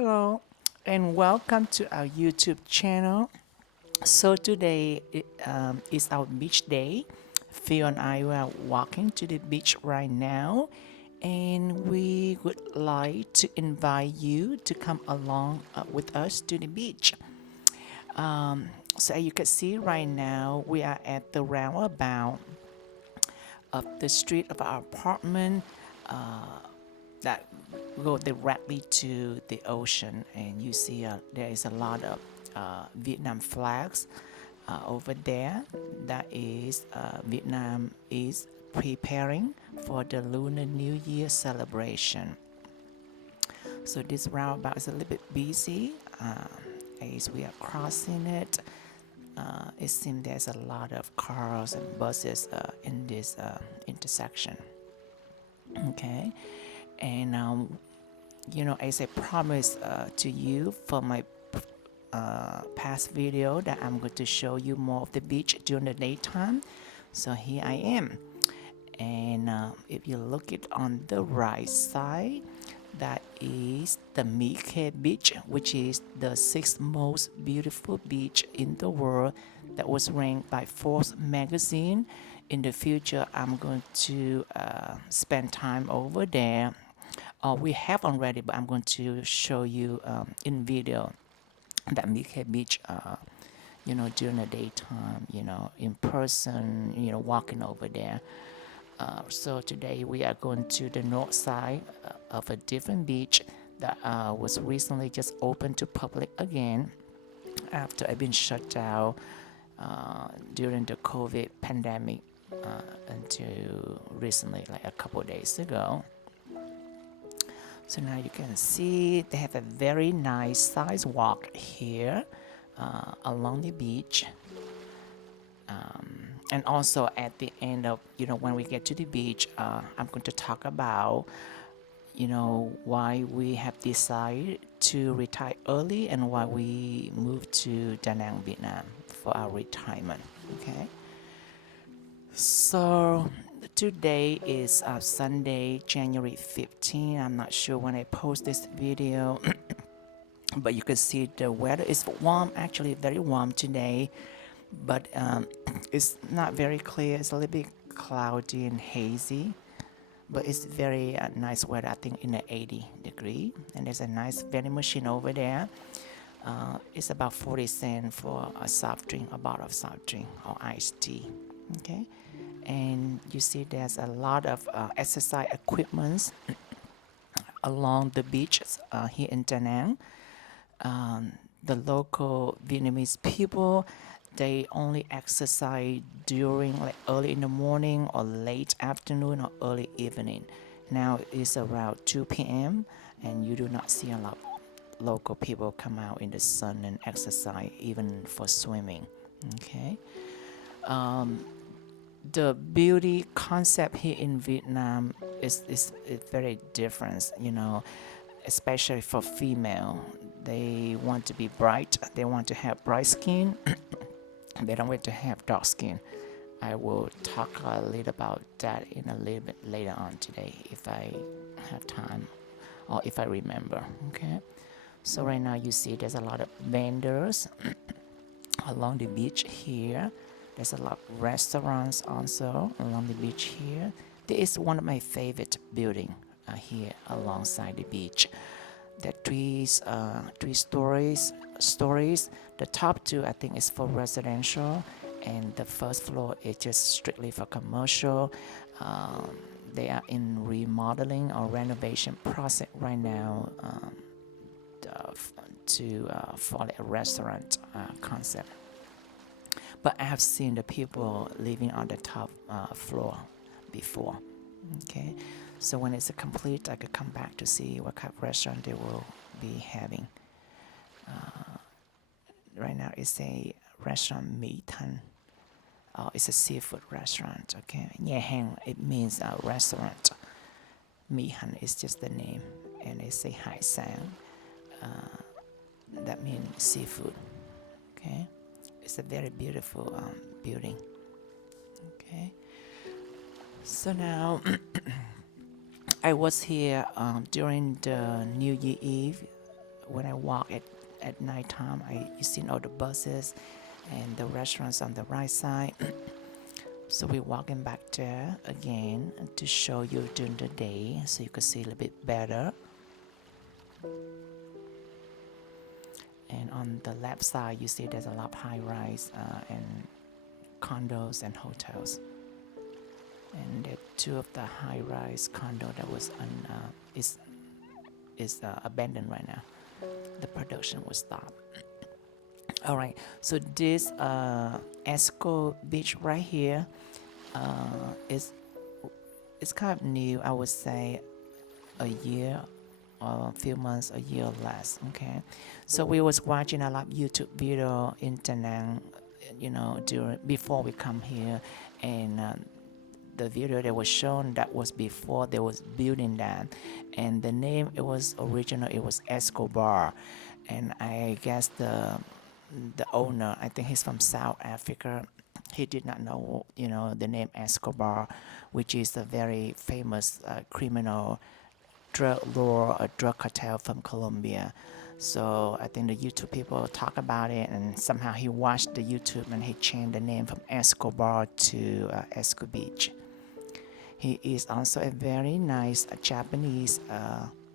Hello and welcome to our YouTube channel. So today is our beach day. Phil and I are walking to the beach right now, and we would like to invite you to come along with us to the beach. So as you can see right now, we are at the roundabout of the street of our apartment. That go directly to the ocean, and you see there is a lot of Vietnam flags over there. That is Vietnam is preparing for the Lunar New Year celebration. So this roundabout is a little bit busy as we are crossing it. It seems there's a lot of cars and buses in this intersection. Okay, and as I promised to you for my past video, that I'm going to show you more of the beach during the daytime. So here I am, and if you look it on the right side, that is the My Khê Beach, which is the sixth most beautiful beach in the world, that was ranked by Forbes magazine. In the future, I'm going to spend time over there. We have already, but I'm going to show you in video that My Khê Beach, during the daytime, in person, walking over there. So today we are going to the north side of a different beach that was recently just opened to public again after I've been shut down during the COVID pandemic until recently, like a couple days ago. So now you can see they have a very nice sidewalk here along the beach. And also at the end of, when we get to the beach, I'm going to talk about, why we have decided to retire early and why we moved to Da Nang, Vietnam for our retirement. Okay. So today is Sunday, January 15. I'm not sure when I post this video, but you can see the weather is warm, actually very warm today, but it's not very clear. It's a little bit cloudy and hazy, but it's very nice weather. I think in the 80-degree, and there's a nice vending machine over there. It's about 40 cents for a soft drink, a bottle of soft drink or iced tea. Okay, and you see there's a lot of exercise equipments along the beaches here in Da Nang. The local Vietnamese people, they only exercise during like early in the morning or late afternoon or early evening. Now it's around 2 p.m. and you do not see a lot of local people come out in the sun and exercise, even for swimming. Okay. The beauty concept here in Vietnam is very different, especially for female. They want to be bright, they want to have bright skin, they don't want to have dark skin. I will talk a little about that in a little bit later on today if I have time or if I remember. Okay, so right now you see there's a lot of vendors along the beach here. There's a lot of restaurants also along the beach here. This is one of my favorite buildings here alongside the beach. There are three stories. The top two, I think, is for residential, and the first floor is just strictly for commercial. They are in remodeling or renovation process right now for a restaurant concept. But I have seen the people living on the top floor before. Okay, so when it's complete, I could come back to see what kind of restaurant they will be having. Right now, it's a restaurant, My Thanh. It's a seafood restaurant. Okay, Nha Hang, it means restaurant. My Han is just the name, and it's a Hai Sang. That means seafood. Okay. It's a very beautiful building. Okay, so now I was here during the New Year Eve when I walk at nighttime, you see all the buses and the restaurants on the right side. So we're walking back there again to show you during the day so you can see a little bit better. And on the left side, you see there's a lot of high-rise and condos and hotels. And there are two of the high-rise condo that was abandoned right now. The production was stopped. All right, so this Esco beach right here is it's kind of new. I would say a year or a few months, a year or less. Okay, so we was watching a lot of YouTube video in Da Nang, before we come here, and the video that was shown that was before they was building that, and the name it was Escobar, and I guess the owner, I think he's from South Africa, he did not know the name Escobar, which is a very famous criminal drug lord or drug cartel from Colombia. So I think the YouTube people talk about it, and somehow he watched the YouTube and he changed the name from Escobar to Esco Beach. He is also a very nice Japanese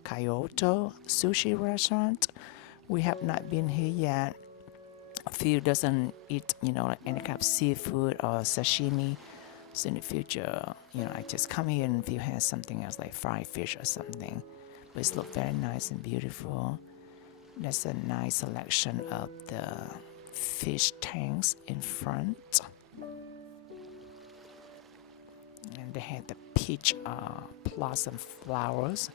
Kyoto sushi restaurant. We have not been here yet. Phil doesn't eat, like any kind of seafood or sashimi. So in the future, I just come here and Phil has something else like fried fish or something. But it's look very nice and beautiful. There's a nice selection of the fish tanks in front. And they had the peach blossom flowers,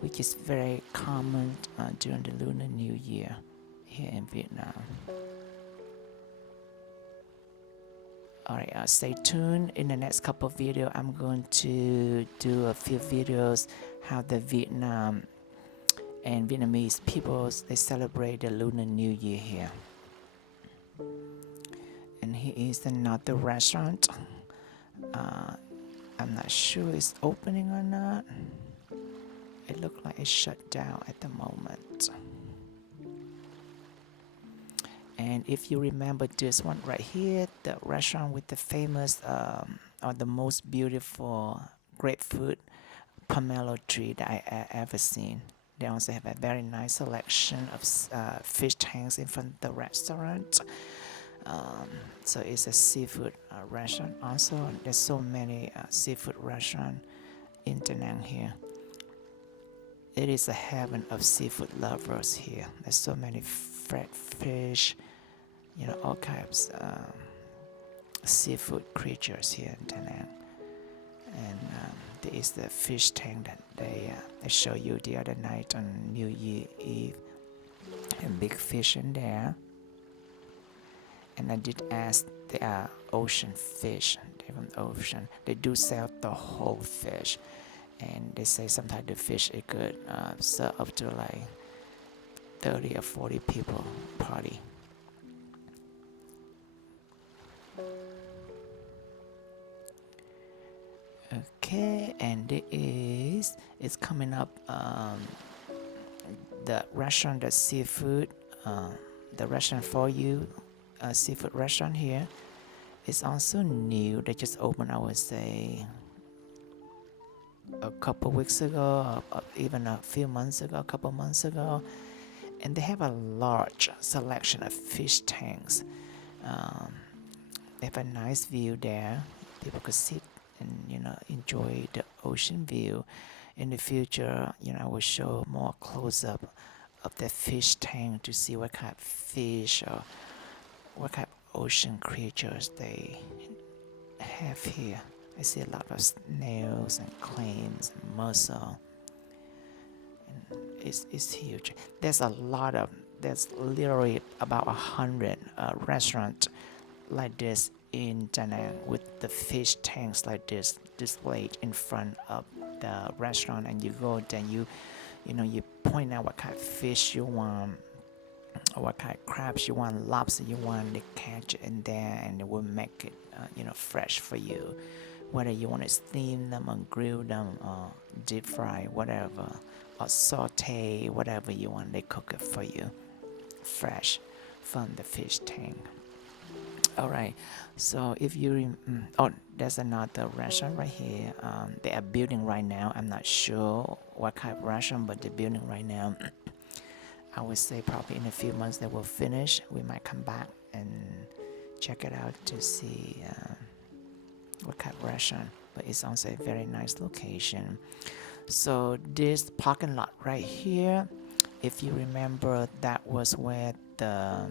which is very common during the Lunar New Year here in Vietnam. Alright, stay tuned. In the next couple of videos, I'm going to do a few videos how the Vietnam and Vietnamese peoples, they celebrate the Lunar New Year here. And here is another restaurant. I'm not sure it's opening or not. It looks like it's shut down at the moment. And if you remember this one right here, the restaurant with the famous or the most beautiful grapefruit pomelo tree that I ever seen. They also have a very nice selection of fish tanks in front of the restaurant. So it's a seafood restaurant. Also, there's so many seafood restaurants in Da Nang here. It is a heaven of seafood lovers here. There's so many fresh fish, all kinds of seafood creatures here in Da Nang. And there is the fish tank that they show you the other night on New Year Eve. And big fish in there. And I did ask, they are ocean fish. They're from the ocean. They do sell the whole fish. And they say sometimes the fish it could serve up to like 30 or 40 people party. Okay, and it's coming up the restaurant, the seafood, the restaurant for you, seafood restaurant here is also new. They just opened, I would say, a couple weeks ago, or even a few months ago, a couple months ago, and they have a large selection of fish tanks. They have a nice view there. People could sit and enjoy the ocean view. In the future, I will show more close-up of the fish tank to see what kind of fish or what kind of ocean creatures they have here. I see a lot of snails and clams and mussel. And it's huge. There's literally about 100 restaurants like this in Da Nang with the fish tanks like this displayed in front of the restaurant, and you go there, you point out what kind of fish you want, or what kind of crabs you want, lobster you want, they catch it in there and they will make it fresh for you whether you want to steam them or grill them or deep fry, whatever, or saute, whatever you want, they cook it for you fresh from the fish tank. All right, so if you oh, there's another restaurant right here. They are building right now. I'm not sure what kind of restaurant, but they're building right now. I would say probably in a few months they will finish. We might come back and check it out to see what kind of restaurant. But it's also a very nice location. So this parking lot right here, if you remember, that was where the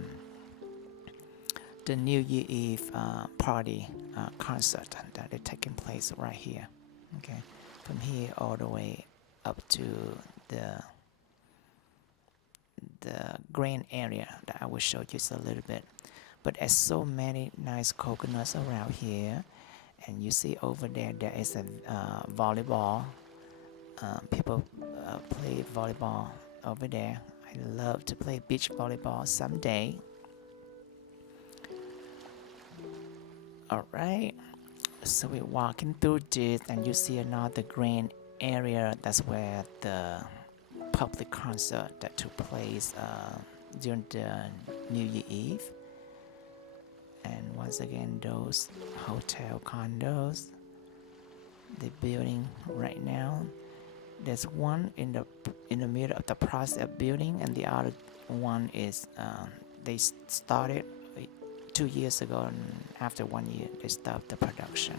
New Year Eve party concert that is taking place right here. Okay, from here all the way up to the grain area that I will show you just a little bit. But there's so many nice coconuts around here, and you see over there there is a volleyball. People play volleyball over there. I love to play beach volleyball someday. Alright, so we're walking through this and you see another green area. That's where the public concert that took place during the New Year Eve. And once again, those hotel condos, the building right now. There's one in the middle of the process of building, and the other one is they started 2 years ago, and after 1 year they stopped the production.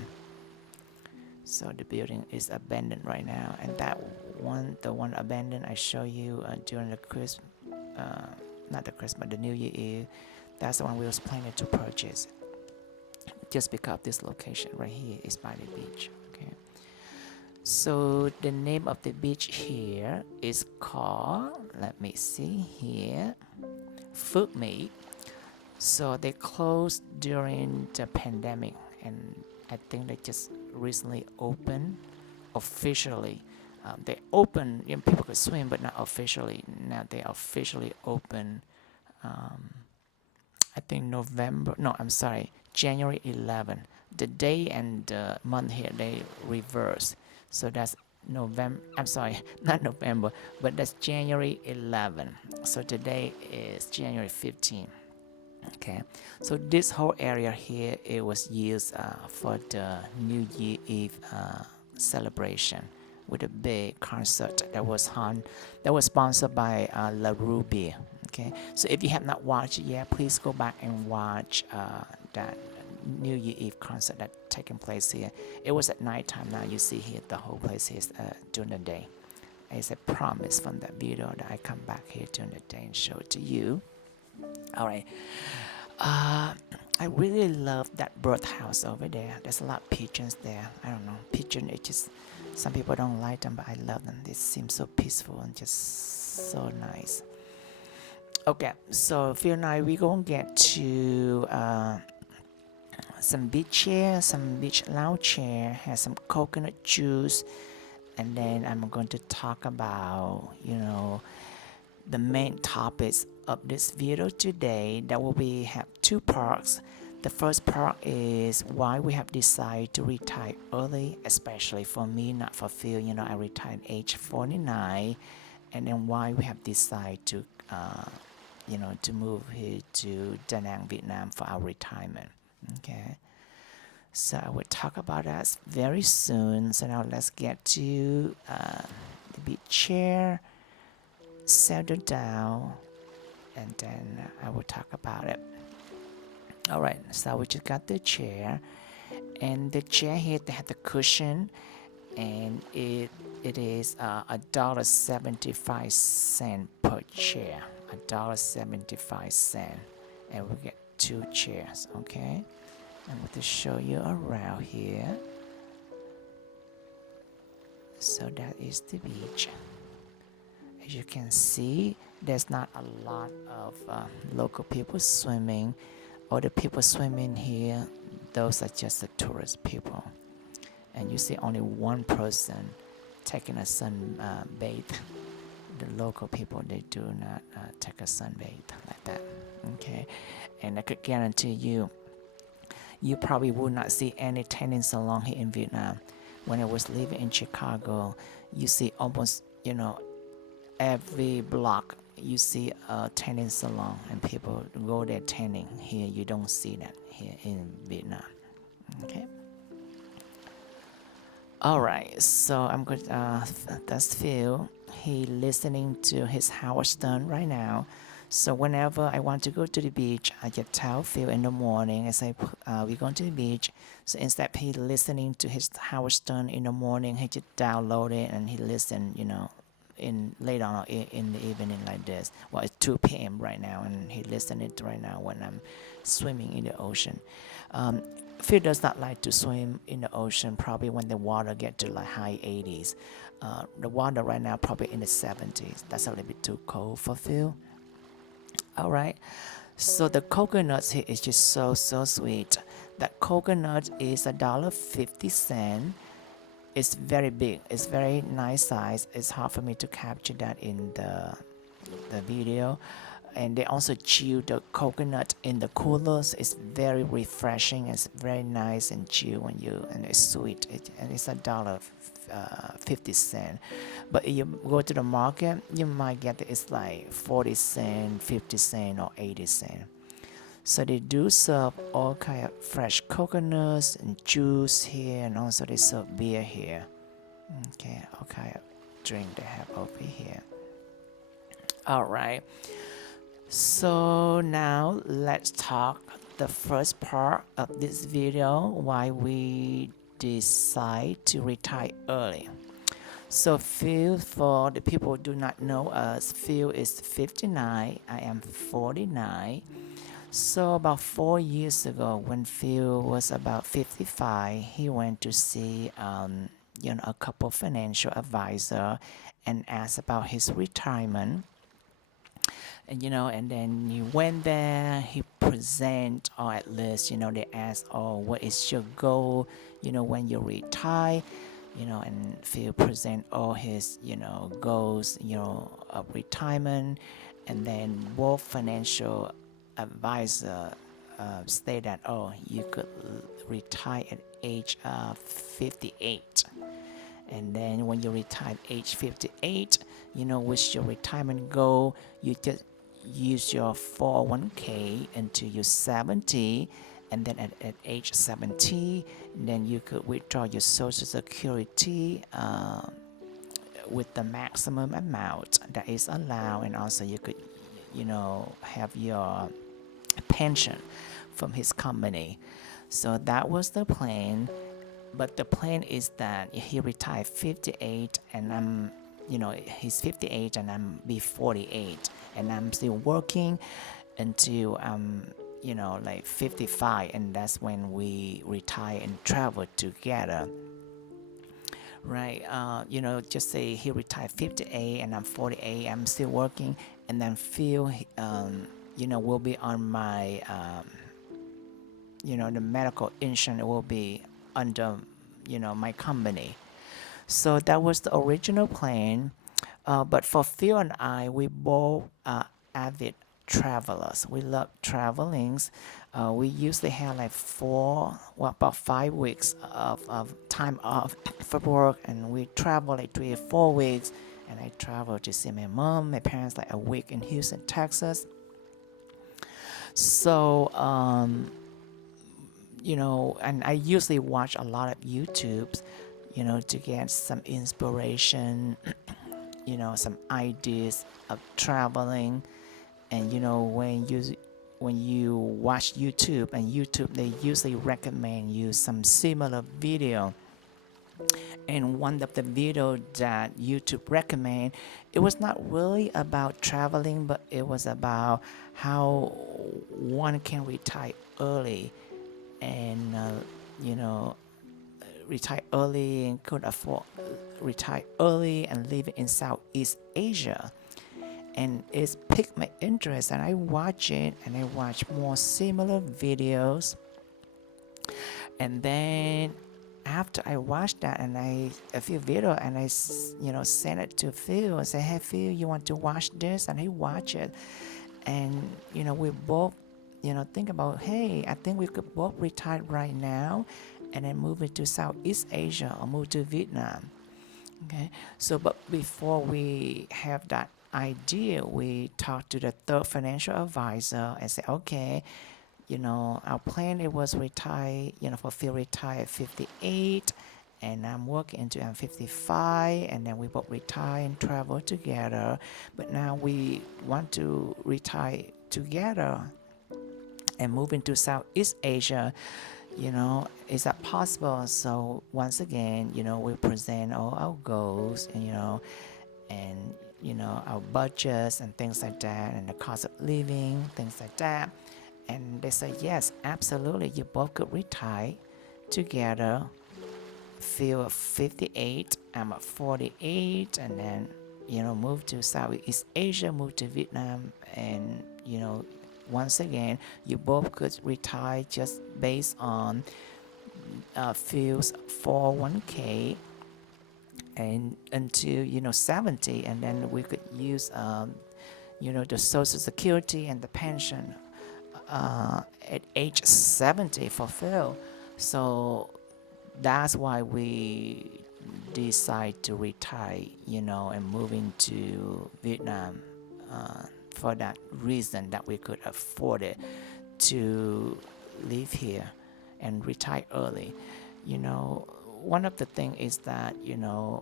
So the building is abandoned right now, and that one, the one abandoned, I show you during the not the Christmas, the New Year Eve. That's the one we was planning to purchase, just because this location right here is by the beach. Okay. So the name of the beach here is called, let me see here, Phước Mỹ. So they closed during the pandemic, and I think they just recently opened officially. They opened, you know, people could swim, but not officially. Now they officially open. I think January 11. The day and the month here they reverse. So that's November. I'm sorry, not November, but that's January 11. So today is January 15. Okay, so this whole area here, it was used for the New Year Eve celebration with a big concert that was sponsored by La Ruby. Okay, so if you have not watched it yet, please go back and watch that New Year Eve concert that taking place here. It was at nighttime. Now you see here the whole place is during the day. It's a promise from that video that I come back here during the day and show it to you. All right. I really love that birdhouse over there. There's a lot of pigeons there. I don't know, pigeon. It just, some people don't like them, but I love them. They seem so peaceful and just so nice. Okay, so Phil and I, we're gonna get to some beach chair, some beach lounge chair, has some coconut juice, and then I'm going to talk about, you know, the main topics of this video today. That will be have two parts. The first part is why we have decided to retire early, especially for me, not for Phil. You know, I retired at age 49, and then why we have decided to, you know, to move here to Da Nang, Vietnam for our retirement. Okay, so I will talk about that very soon. So now let's get to the beach chair, settle down, and then I will talk about it. All right, so we just got the chair, and the chair here they have the cushion, and it is $1.75 per chair, $1.75, and we get two chairs. Okay, I'm going to show you around here. So that is the beach. As you can see, there's not a lot of local people swimming. All the people swimming here, those are just the tourist people. And you see only one person taking a sunbathe. The local people, they do not take a sunbathe like that. Okay, and I could guarantee you, You probably will not see any tanning salon here in Vietnam. When I was living in Chicago, you see almost, every block you see a tanning salon and people go there tanning. Here you don't see that here in Vietnam. Okay. All right, so I'm good. That's Phil. He listening to his Howard Stern right now. So whenever I want to go to the beach, I just tell Phil in the morning. I say we're going to the beach. So instead he listening to his Howard Stern in the morning, he just download it and he listen. In later on in the evening like this. Well, it's 2 p.m. right now, and he listening it right now when I'm swimming in the ocean. Phil does not like to swim in the ocean probably when the water get to like high 80s. The water right now probably in the 70s. That's a little bit too cold for Phil. All right. So the coconuts here is just so sweet. That coconut is $1.50. It's very big. It's very nice size. It's hard for me to capture that in the video. And they also chew the coconut in the coolers. It's very refreshing. It's very nice and chew and it's sweet. And it's $1.50. But if you go to the market, you might get it's like 40 cents, 50 cents, or 80 cents. So they do serve all kind of fresh coconuts and juice here, and also they serve beer here. Okay, all kind of drink they have over here. All right. So now let's talk the first part of this video, why we decide to retire early. So Phil, for the people who do not know us, Phil is 59, I am 49. So about 4 years ago, when Phil was about 55, he went to see a couple financial advisor and asked about his retirement. And then you went there, he present, or at least, they ask, oh, what is your goal, when you retire, and Phil present all his, goals, of retirement. And then both financial advisor say that, oh, you could retire at age 58. And then when you retire at age 58, with your retirement goal, you just use your 401k until you're 70, and then at age 70, then you could withdraw your Social Security with the maximum amount that is allowed, and also you could, have your pension from his company. So that was the plan. But the plan is that he retired 58, and I'm, he's 58 and I'm be 48, and I'm still working until I'm, like 55, and that's when we retire and travel together. Right, just say he retired 58 and I'm 48, I'm still working, and then Phil, will be on my, the medical insurance will be under, my company. So that was the original plan. But for Phil and I, we both are avid travelers. We love traveling. We usually have like about 5 weeks of time off for work, and we travel like 3 or 4 weeks. And I travel to see my mom, my parents, like a week in Houston, Texas. So, and I usually watch a lot of YouTubes, to get some inspiration, some ideas of traveling. And when you watch YouTube, and YouTube, they usually recommend you some similar video. And one of the video that YouTube recommend, it was not really about traveling, but it was about how one can retire early, and retire early and could afford retire early and live in Southeast Asia. And it's piqued my interest, and I watch it, and I watch more similar videos. And then after I watched that, and a few video, and I sent it to Phil and say, hey Phil, you want to watch this? And he watched it, and we both think about, hey, I think we could both retire right now and then move into Southeast Asia or move to Vietnam. Okay, so but before we have that idea, we talk to the third financial advisor and say, okay, our plan it was retire, for Phil retire at 58, and I'm working until I'm 55, and then we both retire and travel together. But now we want to retire together and move into Southeast Asia. Is that possible? So once again, we present all our goals, and our budgets and things like that, and the cost of living, things like that. And they say, yes, absolutely, you both could retire together. Phil at 58, I'm at 48, and then move to Southeast Asia, move to Vietnam, and once again, you both could retire just based on Phil's 401k and until 70, and then we could use the social security and the pension at age 70 for Phil. So that's why we decide to retire, and moving to Vietnam, for that reason that we could afford it to live here and retire early. One of the things is that,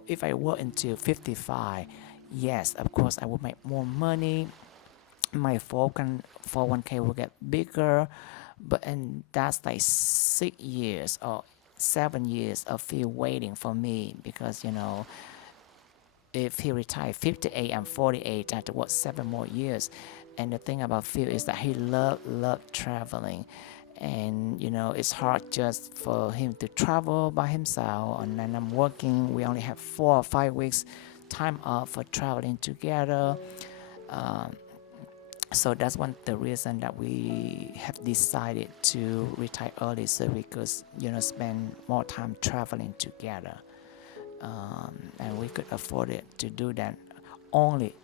if I work until 55, yes, of course, I will make more money. My 401k will get bigger, and that's like 6 years or 7 years of Phil waiting for me, because if he retired 58, I'm 48, I have to work 7 more years. And the thing about Phil is that he loved traveling, and it's hard just for him to travel by himself, and then I'm working. We only have 4 or 5 weeks time off for traveling together. So that's one of the reason that we have decided to retire early, so we could spend more time traveling together, and we could afford it to do that only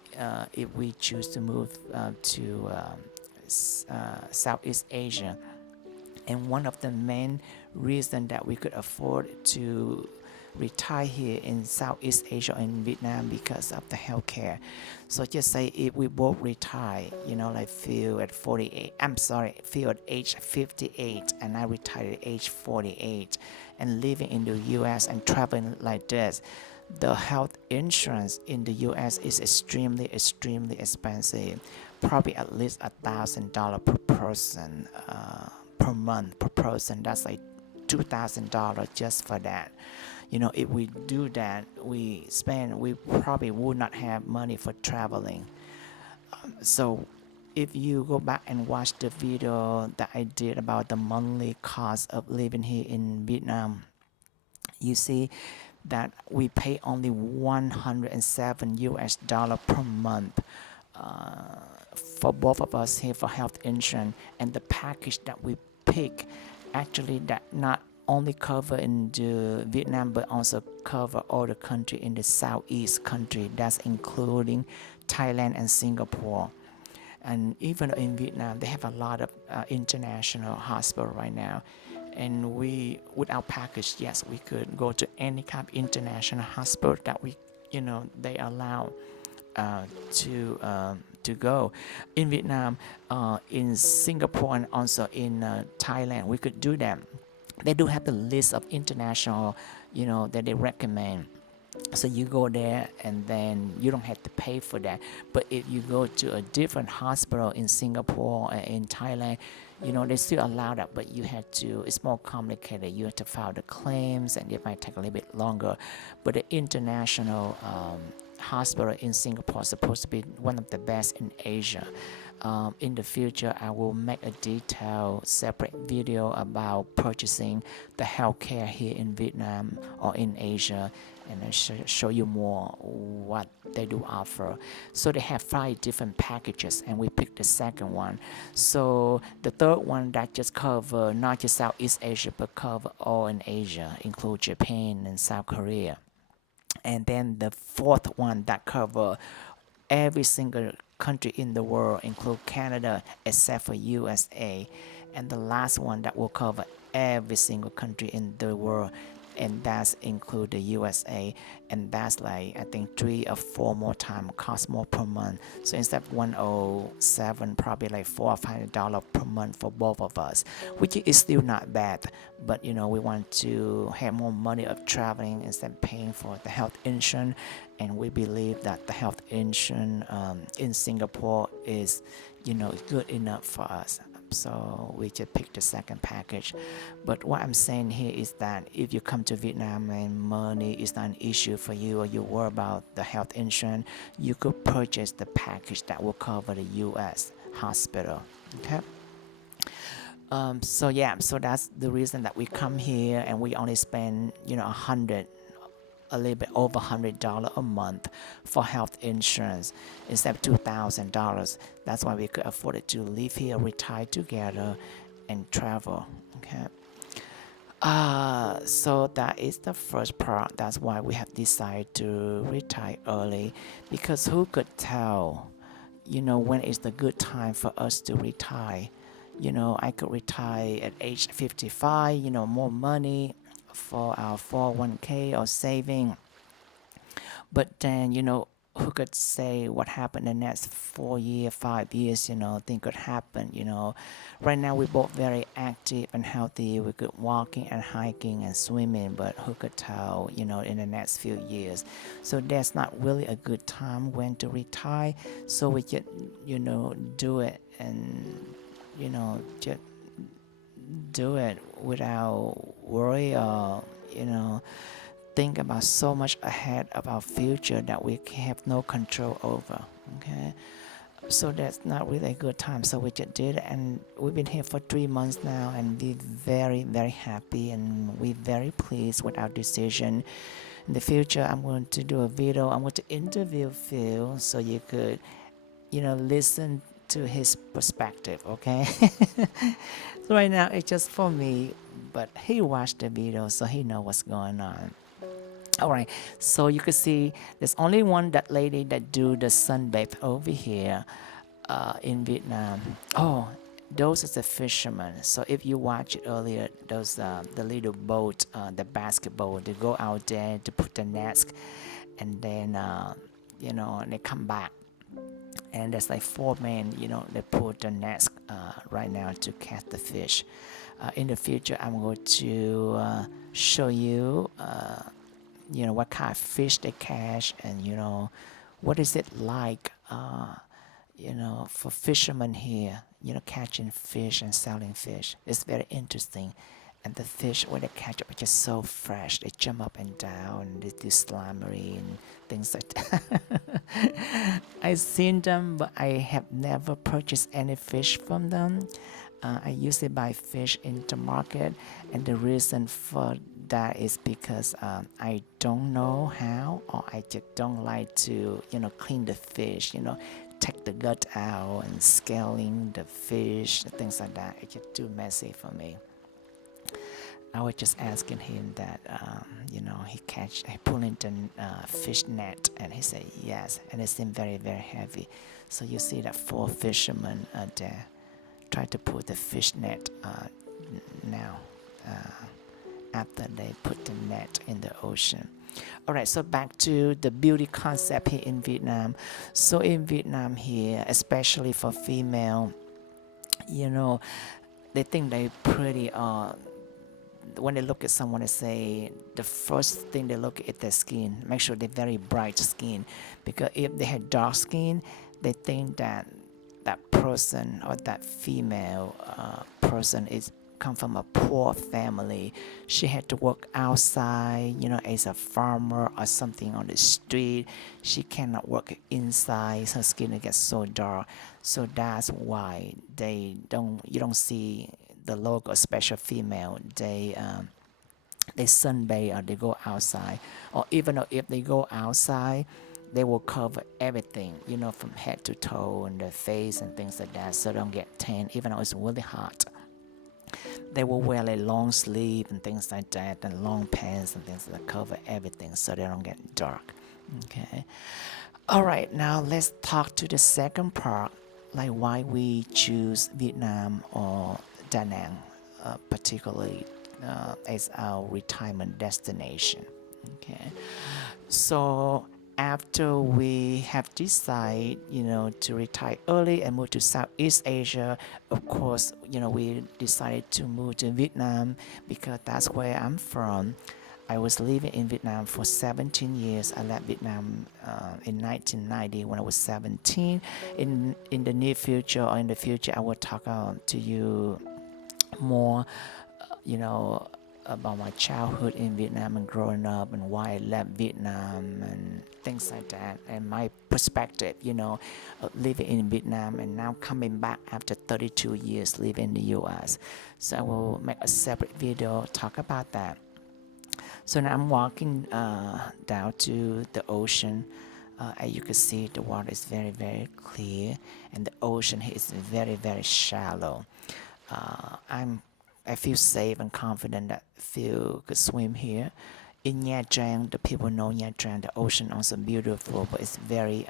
if we choose to move to Southeast Asia. And one of the main reasons that we could afford to retire here in Southeast Asia and Vietnam because of the healthcare. So just say if we both retire, like Phil at 48, I'm sorry, Phil at age 58 and I retired at age 48, and living in the US and traveling like this, the health insurance in the US is extremely expensive, probably at least $1,000 per person, per month per person. That's like $2,000 just for that. If we do that, we probably would not have money for traveling. So if you go back and watch the video that I did about the monthly cost of living here in Vietnam, you see that we pay only 107 US dollar per month for both of us here for health insurance. And the package that we pick actually that not only cover in the Vietnam but also cover all the country in the southeast country. That's including Thailand and Singapore. And even in Vietnam, they have a lot of international hospital right now. And with our package, yes, we could go to any kind of international hospital that they allow to go. In Vietnam, in Singapore, and also in Thailand, we could do that. They do have the list of international, that they recommend. So you go there and then you don't have to pay for that. But if you go to a different hospital in Singapore and in Thailand, they still allow that, but it's more complicated. You have to file the claims and it might take a little bit longer. But the international hospital in Singapore is supposed to be one of the best in Asia. In the future, I will make a detailed separate video about purchasing the healthcare here in Vietnam or in Asia, and I show you more what they do offer. So they have 5 different packages, and we picked the second one. So the third one that just cover not just Southeast Asia but cover all in Asia, include Japan and South Korea. And then the fourth one that cover every single country in the world, include Canada, except for USA. And the last one that will cover every single country in the world, and that's include the USA, and that's like I think 3 or 4 more times cost more per month. So instead of 107, probably like $4 or $5 per month for both of us, which is still not bad. But we want to have more money of traveling instead of paying for the health insurance, and we believe that the health insurance in Singapore is good enough for us. So we just picked the second package. But what I'm saying here is that if you come to Vietnam and money is not an issue for you, or you worry about the health insurance, you could purchase the package that will cover the US hospital. Okay. So yeah, so that's the reason that we come here, and we only spend a little bit over $100 a month for health insurance instead of $2,000. That's why we could afford it to live here, retire together, and travel. Okay. So that is the first part. That's why we have decided to retire early, because who could tell, when is the good time for us to retire? I could retire at age 55, more money for our 401k or saving. But then, who could say what happened in the next 4 years, 5 years, things could happen, Right now we're both very active and healthy. We're good walking and hiking and swimming, but who could tell, in the next few years. So that's not really a good time when to retire. So we just, do it, and, just do it without worry, or, think about so much ahead of our future that we have no control over. Okay. So that's not really a good time. So we just did it, and we've been here for 3 months now, and we're very, very happy, and we're very pleased with our decision. In the future, I'm going to do a video. I'm going to interview Phil, so you could, listen to his perspective. Okay. So right now it's just for me, but he watched the video, so he know what's going on. All right, so you can see there's only that lady that do the sunbathe over here in Vietnam. Oh, those are the fishermen. So if you watch it earlier, those the little boat, the basketball, they go out there to put the nets, and then they come back, and there's like 4 men, they put the nets right now to catch the fish. In the future, I'm going to show you what kind of fish they catch, and what is it like for fishermen here, catching fish and selling fish. It's very interesting. And the fish, when they catch up, are just so fresh. They jump up and down, and they do slimy and things like that. I've seen them, but I have never purchased any fish from them. I usually buy fish in the market, and the reason for that is because I don't know how, or I just don't like to, clean the fish, take the gut out and scaling the fish, things like that. It's just too messy for me. I was just asking him that, he pulling the fish net, and he said yes, and it seemed very, very heavy. So you see that 4 fishermen there try to pull the fish net now after they put the net in the ocean. All right, so back to the beauty concept here in Vietnam. So in Vietnam here, especially for female, they think they're pretty. When they look at someone, they say the first thing they look at their skin. Make sure they're very bright skin, because if they have dark skin, they think that that person or that female person is come from a poor family. She had to work outside, as a farmer or something on the street. She cannot work inside. Her skin gets so dark. So that's why you don't see the logo special female. They sunbathe, or they go outside, or even if they go outside, they will cover everything, from head to toe, and their face and things like that, so they don't get tan, even though it's really hot. They will wear like long sleeve and things like that, and long pants and things that cover everything, so they don't get dark. Okay. All right, now let's talk to the second part, like why we choose Vietnam or Da Nang, particularly as our retirement destination. Okay, so after we have decided, to retire early and move to Southeast Asia, of course, we decided to move to Vietnam because that's where I'm from. I was living in Vietnam for 17 years. I left Vietnam in 1990 when I was 17. In the near future or in the future, I will talk to you more, you know, about my childhood in Vietnam and growing up and why I left Vietnam and things like that, and my perspective, living in Vietnam and now coming back after 32 years living in the US. So I will make a separate video talk about that. So now I'm walking down to the ocean. As you can see, the water is very, very clear, and the ocean here is very, very shallow. I feel safe and confident that I feel could swim here. In Nha Trang, the people know Nha Trang, the ocean also beautiful, but it's very,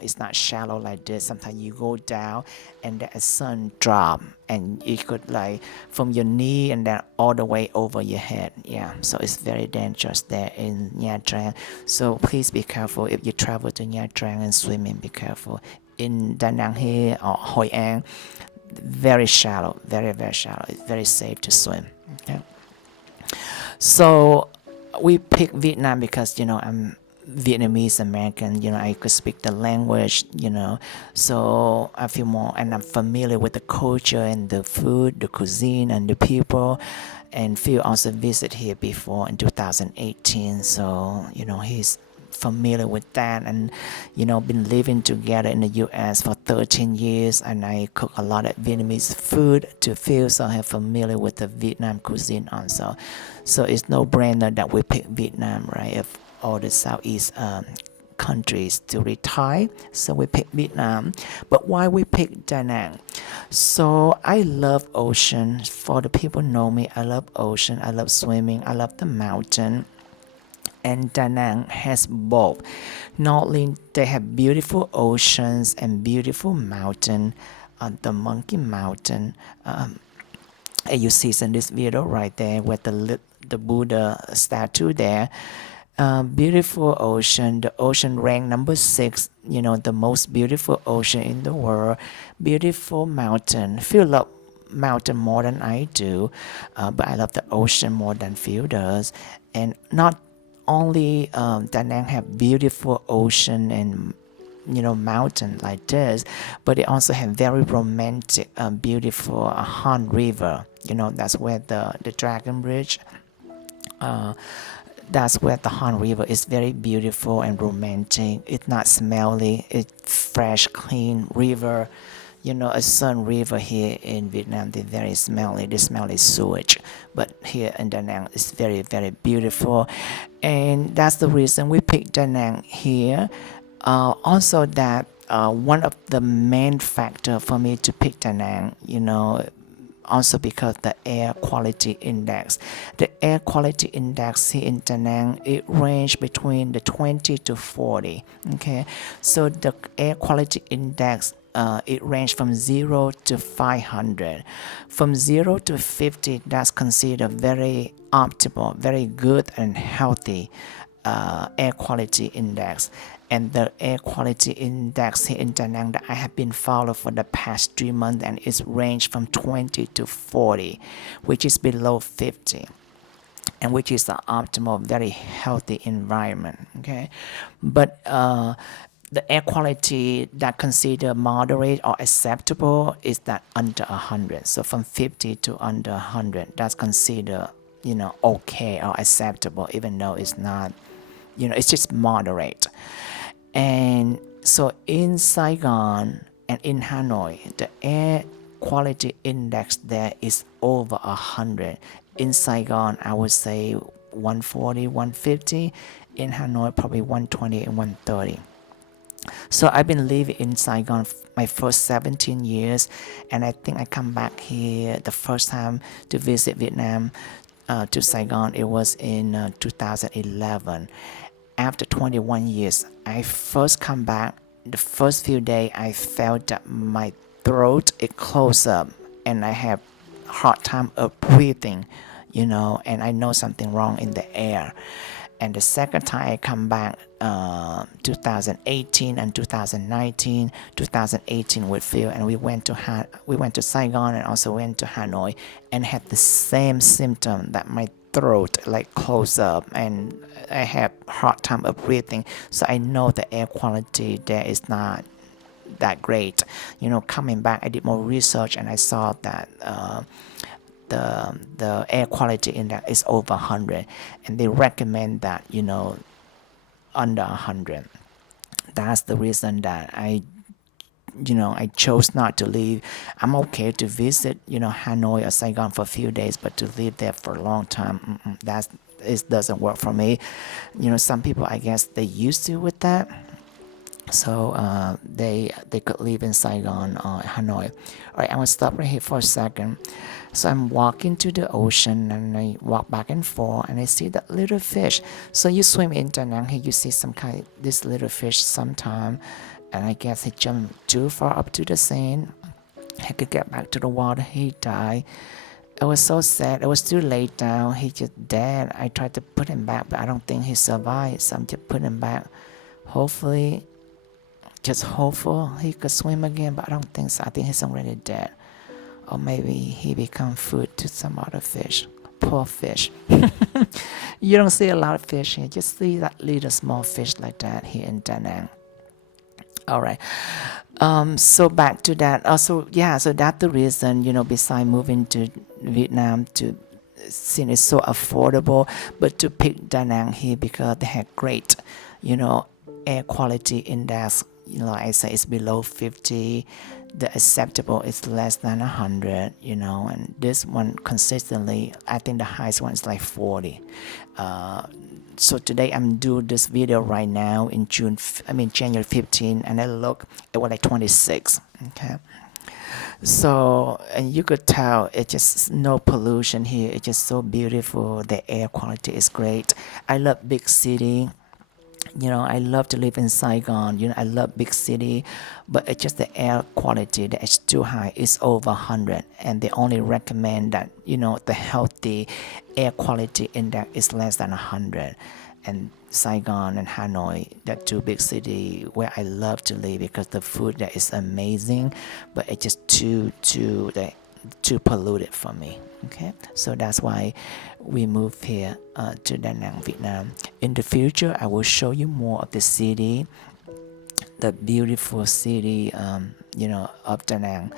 it's not shallow like this. Sometimes you go down and the sun drop and you could like from your knee and then all the way over your head. Yeah, so it's very dangerous there in Nha Trang. So please be careful if you travel to Nha Trang and swimming, be careful. In Da Nang here or Hoi An, very shallow, very, very shallow. It's very safe to swim. Okay. So we picked Vietnam because I'm Vietnamese American. I could speak the language. So I feel more, and I'm familiar with the culture and the food, the cuisine, and the people. And Phil also visited here before in 2018. So he's familiar with that, and been living together in the US for 13 years, and I cook a lot of Vietnamese food to Phil, so I'm familiar with the Vietnam cuisine also. So it's no brainer that we pick Vietnam, right? If all the Southeast countries to retire, so we pick Vietnam. But why we pick Da Nang? So I love ocean. For the people know me, I love ocean. I love swimming. I love the mountain. And Da Nang has both. Not only they have beautiful oceans and beautiful mountain, the Monkey Mountain. And you see in this video right there with the Buddha statue there. Beautiful ocean. The ocean ranked number 6. The most beautiful ocean in the world. Beautiful mountain. Phil love mountain more than I do, but I love the ocean more than Phil does. And not only Da Nang have beautiful ocean and mountain like this, but they also have very romantic, beautiful Han River. That's where the Dragon Bridge. That's where the Han River is very beautiful and romantic. It's not smelly. It's fresh, clean river. A Sun River here in Vietnam, they're very smelly. They smell like sewage. But here in Da Nang, it's very, very beautiful. And that's the reason we picked Da Nang here. Also that one of the main factor for me to pick Da Nang, also because the air quality index. The air quality index here in Da Nang, it range between the 20 to 40. Okay, so the air quality index, it range from 0 to 500. From 0 to 50, that's considered very optimal, very good and healthy air quality index. And the air quality index here in Da Nang that I have been following for the past 3 months, and it's ranged from 20 to 40, which is below 50, and which is the optimal, very healthy environment. Okay, but the air quality that considered moderate or acceptable is that under 100. So from 50 to under 100, that's considered okay or acceptable, even though it's not, it's just moderate. And so in Saigon and in Hanoi, the air quality index there is over 100. In Saigon, I would say 140, 150. In Hanoi, probably 120 and 130. So I've been living in Saigon my first 17 years, and I think I come back here the first time to visit Vietnam, to Saigon. It was in 2011. after 21 years, I first come back. The first few days, I felt that my throat it closed up, and I have hard time of breathing, and I know something wrong in the air. And the second time I come back, 2018 and 2019, 2018 with Phil, and we went to Saigon and also went to Hanoi, and had the same symptom that my throat like closed up and I have hard time of breathing. So I know the air quality there is not that great. Coming back, I did more research and I saw that the air quality index is over 100, and they recommend that under 100. That's the reason that I chose not to leave. I'm okay to visit Hanoi or Saigon for a few days, but to live there for a long time, it doesn't work for me. Some people, I guess, they used to with that, so they could live in Saigon or Hanoi. All right, I'm gonna stop right here for a second. So I'm walking to the ocean and I walk back and forth and I see that little fish. So you swim in Da Nang here, you see this little fish sometime, and I guess he jumped too far up to the sand. He could get back to the water, he died. It was so sad. It was too late now. He just dead. I tried to put him back, but I don't think he survived. So I'm just putting him back. Hopefully, just hopeful he could swim again, but I don't think so. I think he's already dead. Or maybe he become food to some other fish. Poor fish. You don't see a lot of fish here. Just see that little small fish like that here in Da Nang. All right. So back to that. Also, yeah. So that's the reason, besides moving to Vietnam since it's so affordable, but to pick Da Nang here because they have great, air quality index. I say it's below 50. The acceptable is less than 100, and this one consistently, I think the highest one is like 40. So today I'm doing this video right now in January 15, and I look, it was like 26. Okay. So, and you could tell it's just no pollution here. It's just so beautiful. The air quality is great. I love big city. I love to live in Saigon. I love big city, but it's just the air quality that is too high. It's over 100, and they only recommend that the healthy air quality index is less than 100. And Saigon and Hanoi, the two big city where I love to live because the food there is amazing, but it's just too polluted for me. Okay, so that's why we moved here to Da Nang, Vietnam. In the future, I will show you more of the city, the beautiful city, of Da Nang.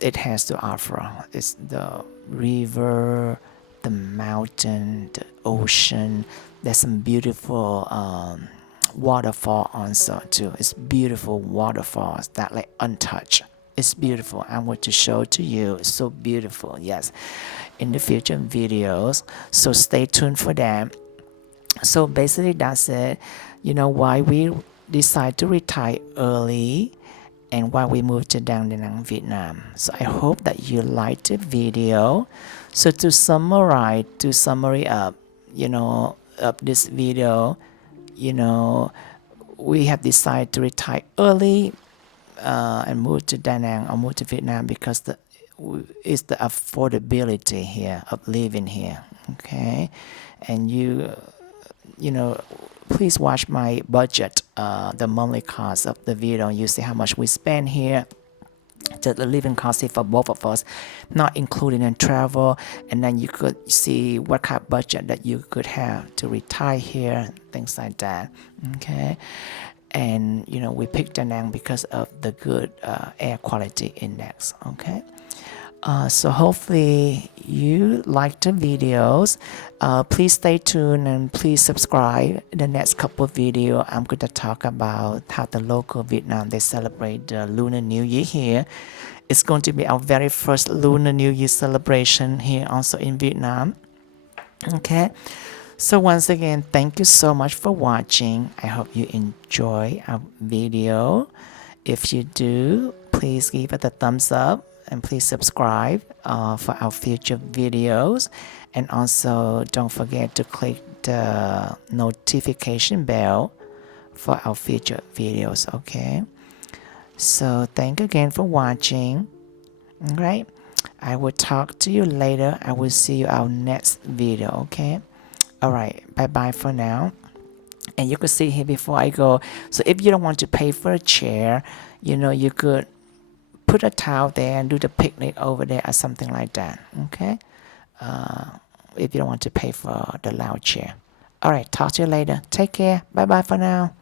It has to offer. It's the river, the mountain, the ocean. There's some beautiful waterfall also too. It's beautiful waterfalls that like untouched. It's beautiful. I'm going to show to you. It's so beautiful. Yes, in the future videos. So stay tuned for that. So basically that's it. Why we decide to retire early and why we moved to Da Nang, Vietnam. So I hope that you liked the video. So to summary up, of this video, we have decided to retire early and move to Da Nang or move to Vietnam because it's the affordability here of living here. Okay, and please watch my budget, the monthly cost of the video. You see how much we spend here. Just the living cost here for both of us, not including in travel, and then you could see what kind of budget that you could have to retire here, things like that. Okay. And we picked Da Nang because of the good air quality index. Okay, so hopefully you like the videos. Please stay tuned and please subscribe. In the next couple of videos, I'm going to talk about how the local Vietnam they celebrate the Lunar New Year here. It's going to be our very first Lunar New Year celebration here also in Vietnam. Okay. So once again, thank you so much for watching. I hope you enjoy our video. If you do, please give it a thumbs up and please subscribe for our future videos. And also don't forget to click the notification bell for our future videos. Okay, so thank you again for watching. All right, I will talk to you later. I will see you our next video. Okay, all right, bye bye for now. And you could see here before I go, so if you don't want to pay for a chair, you could put a towel there and do the picnic over there or something like that. Okay, if you don't want to pay for the lounge chair. All right, talk to you later. Take care. Bye bye for now.